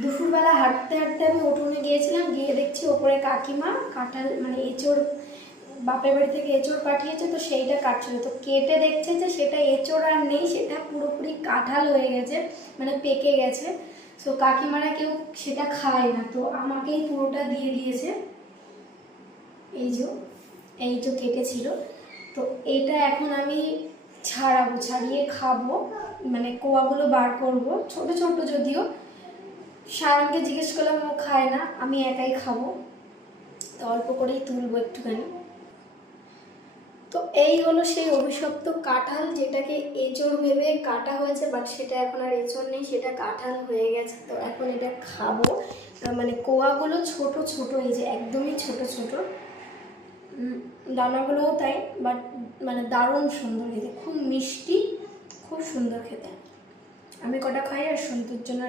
দুপুরবেলা হাঁটতে হাঁটতে আমি উঠোনে গিয়েছিলাম, গিয়ে দেখছি ওপরে কাকিমা কাঁঠাল মানে এঁচোড় বাপের বাড়ি থেকে এঁচোড় পাঠিয়েছে, তো সেইটা কাটছিল। তো কেটে দেখছে যে সেটা এঁচোড় আর নেই, সেটা পুরোপুরি কাঁঠাল হয়ে গেছে, মানে পেকে গেছে। তো কাকিমারা কেউ সেটা খায় না, তো আমাকেই পুরোটা দিয়ে দিয়েছে। এই যে কেটেছিল, তো এইটা এখন আমি ছাড়াবো, ছাড়িয়ে খাবো, মানে কোয়াগুলো বার করব, ছোট ছোট যদিও। সায়নকে জিজ্ঞেস করলাম, ও খায় না, আমি একাই খাবো, তো অল্প করেই তুলবো একটুখানি। তো এই হলো সেই অভিশপ্ত কাঁঠাল, যেটাকে এঁচোড় ভেবে কাটা হয়েছে, বাট সেটা এখন আর এঁচোড় নেই, সেটা কাঁঠাল হয়ে গেছে। তো এখন এটা খাবো। মানে কোয়াগুলো ছোট ছোট, এই যে একদমই ছোট ছোট, দানাগুলোও তাই, বাট মানে দারুণ সুন্দর খেতে, খুব মিষ্টি, খুব সুন্দর খেতে। আমি কটা খাই আর সন্তুর জন্য